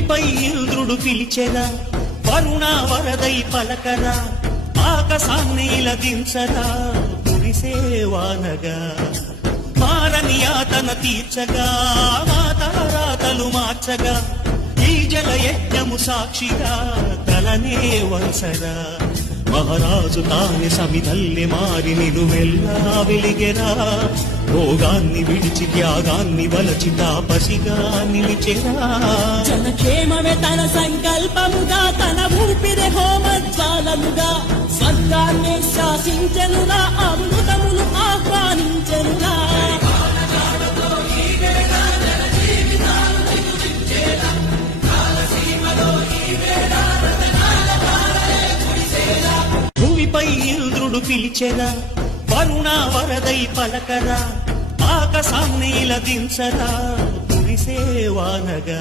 భూమిపై ఇంద్రుడు పిలిచెరా వరుణ వరదై పలకరా ఆకాశాన్ని దించరా కురిసేవానగా మారని యాతన తీర్చగా మాతారాతలు మార్చగా ఈ జల యజ్ఞము సాక్షిగా తలనే వలసరా మహారాజు తాని సమితల్లి మారి నిలువెల్లా వెలిగెరా. భోగాన్ని విడిచి త్యాగాన్ని వలచి తాపసిగా నిలిచెరా. జనక్షేమమే తన సంకల్పముగా తన ఊపిరి హోమజ్వాలముగా స్వర్గాన్ని శాసించనుగా అమృతమును ఆహ్వానించనుగా భూమిపై ఇంద్రుడు పిలిచెరా. కరుణా వరదై పలకరా ఆకాశాన్ని దించరా కురిసేవానగా